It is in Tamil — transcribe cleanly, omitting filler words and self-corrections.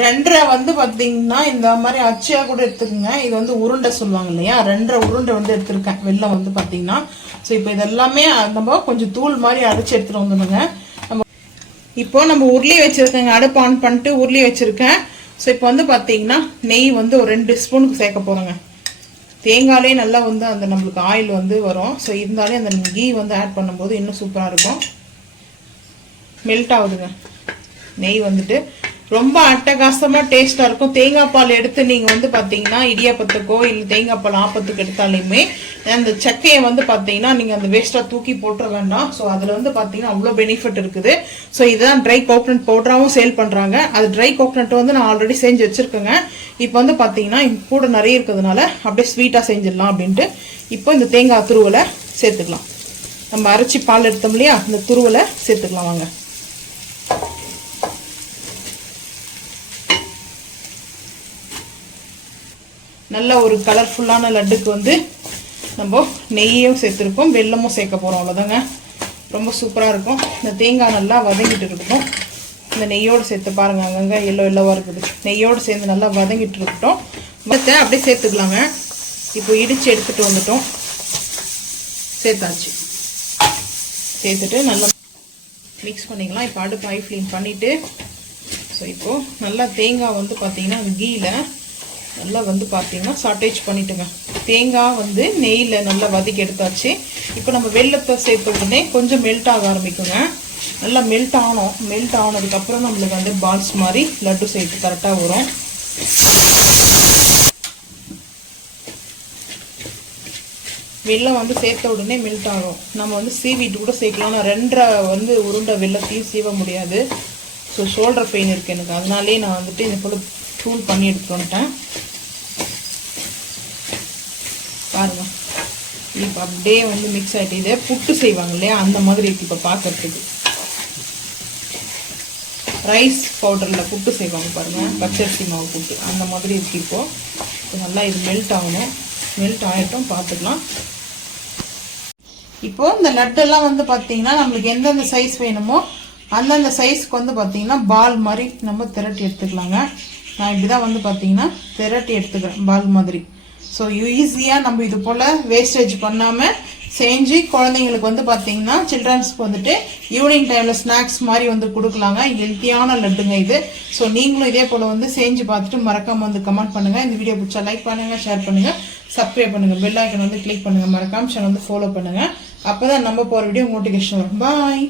2.5 வந்து பாத்தீங்கன்னா இந்த மாதிரி அச்சியா கூட எடுத்துக்கோங்க. இது வந்து உருண்டை சொல்லுவாங்க இல்லையா, 2.5 உருண்டை வந்து எடுத்திருக்கேன். வெல்லம் வந்து பாத்தீங்கன்னா ஸோ இப்போ இதெல்லாமே நம்ம கொஞ்சம் தூள் மாதிரி அரைச்சி எடுத்துட்டு வந்துடுங்க. இப்போ நம்ம உருளி வச்சிருக்கேங்க, அடுப்பு ஆன் பண்ணிட்டு உருளி வச்சிருக்கேன். ஸோ இப்போ வந்து பாத்தீங்கன்னா நெய் வந்து ஒரு 2 ஸ்பூனுக்கு சேர்க்க போறேங்க. தேங்காயிலே நல்லா வந்து அந்த நம்மளுக்கு ஆயில் வந்து வரும். ஸோ இருந்தாலே அந்த கீ வந்து ஆட் பண்ணும்போது இன்னும் சூப்பராக இருக்கும். மெல்ட் ஆகுதுங்க நெய் வந்துட்டு, ரொம்ப அட்டகாசமாக டேஸ்ட்டாக இருக்கும். தேங்காய் பால் எடுத்து நீங்கள் வந்து பார்த்தீங்கன்னா இடியாப்பத்துக்கோ இல்லை தேங்காய் பால் ஆப்பத்துக்கு எடுத்தாலுமே அந்த சக்கையை வந்து பார்த்தீங்கன்னா நீங்கள் அந்த வேஸ்ட்டாக தூக்கி போட்டுற வேண்டாம். ஸோ அதில் வந்து பார்த்தீங்கன்னா அவ்வளோ பெனிஃபிட் இருக்குது. ஸோ இதுதான் ட்ரை கோகனட் பவுடராகவும் சேல் பண்ணுறாங்க. அது ட்ரை கோகனட் வந்து நான் ஆல்ரெடி செஞ்சு வச்சுருக்கேங்க. இப்போ வந்து பார்த்தீங்கன்னா கூட நிறைய இருக்கிறதுனால அப்படியே ஸ்வீட்டாக செஞ்சிடலாம் அப்படின்ட்டு இப்போ இந்த தேங்காய் துருவலை சேர்த்துக்கலாம். நம்ம அரைச்சி பால் எடுத்தோம் இல்லையா, இந்த துருவலை சேர்த்துக்கலாம் வாங்க. நல்ல ஒரு கலர்ஃபுல்லான லட்டுக்கு வந்து நம்ம நெய்யும் சேர்த்துருக்கோம், வெல்லமும் சேர்க்க போகிறோம். அவ்வளோதாங்க, ரொம்ப சூப்பராக இருக்கும். இந்த தேங்காய் நல்லா வதங்கிட்டு இருக்கட்டும். இந்த நெய்யோடு சேர்த்து பாருங்கள், அங்கங்கே எல்லோவாக இருக்குது. நெய்யோடு சேர்ந்து நல்லா வதங்கிட்டு இருக்கட்டும். மற்ற அப்படியே சேர்த்துக்கலாங்க. இப்போ இடித்து எடுத்துகிட்டு வந்துட்டோம், சேர்த்தாச்சு. சேர்த்துட்டு நல்லா மிக்ஸ் பண்ணிக்கலாம். இப்போ அடுப்பு ஹை ஃப்ளேம் பண்ணிவிட்டு ஸோ இப்போது நல்லா தேங்காய் வந்து பார்த்திங்கன்னா கீயில் நல்லா வந்து பார்த்தீங்கன்னா சாட்டேஜ் பண்ணிட்டுங்க. தேங்காய் வந்து நெய்யில் நல்லா வதக்கி எடுத்தாச்சு. இப்போ நம்ம வெல்லத்தை சேர்த்த உடனே கொஞ்சம் மெல்ட் ஆக ஆரம்பிக்குங்க. நல்லா மெல்ட் ஆகணும். மெல்ட் ஆனதுக்கப்புறம் நம்மளுக்கு வந்து பால்ஸ் மாதிரி லட்டு செய்து கரெக்டாக வரும். வெல்லம் வந்து சேர்த்த உடனே மெல்ட் ஆகும். நம்ம வந்து சீவிட்டு கூட சேர்க்கலாம். நான் 2.5 வந்து உருண்டை வெல்லத்தையும் சீவ முடியாது. ஸோ ஷோல்டர் பெயின் இருக்குது எனக்கு, அதனாலே நான் வந்துட்டு இந்த போல் தூள் பண்ணி எடுத்துட்டு வந்துட்டேன். பாருங்க, இப்போ அப்படியே வந்து மிக்ஸ் ஆகிட்டு இதே புட்டு செய்வாங்க இல்லையா, அந்த மாதிரி இருக்கு. இப்போ பார்க்கறதுக்கு ரைஸ் பவுடரில் புட்டு செய்வாங்க பாருங்கள், பச்சரிசி மாவு புட்டு, அந்த மாதிரி இருக்கு. இப்போது நல்லா இது மெல்ட் ஆகணும். மெல்ட் ஆகிட்டும், பார்த்துக்கலாம். இப்போது இந்த லட்டெல்லாம் வந்து பார்த்தீங்கன்னா நம்மளுக்கு எந்தெந்த சைஸ் வேணுமோ அந்தந்த சைஸ்க்கு வந்து பார்த்தீங்கன்னா பால் மாதிரி நம்ம திரட்டி எடுத்துக்கலாங்க. நான் இப்படி தான் வந்து பார்த்தீங்கன்னா திரட்டி எடுத்துக்கிறேன் பால் மாதிரி. ஸோ ஈஸியாக நம்ம இது போல் வேஸ்டேஜ் பண்ணாமல் செஞ்சு குழந்தைங்களுக்கு வந்து பார்த்தீங்கன்னா சில்ட்ரன்ஸ்க்கு வந்துட்டு ஈவினிங் டைமில் ஸ்நாக்ஸ் மாதிரி வந்து கொடுக்கலாங்க. ஹெல்த்தியான லட்டுங்க இது. ஸோ நீங்களும் இதே போல் வந்து செஞ்சு பார்த்துட்டு மறக்காமல் வந்து கமெண்ட் பண்ணுங்கள். இந்த வீடியோ பிடிச்சா லைக் பண்ணுங்கள், ஷேர் பண்ணுங்கள், சப்ஸ்கிரைப் பண்ணுங்கள், பெல் ஐக்கன் வந்து கிளிக் பண்ணுங்கள், மறக்காமல் சேனல் வந்து ஃபாலோ பண்ணுங்கள். அப்போ தான் நம்ம போகிற வீடியோ நோட்டிஃபிகேஷன் வரும். பாய்.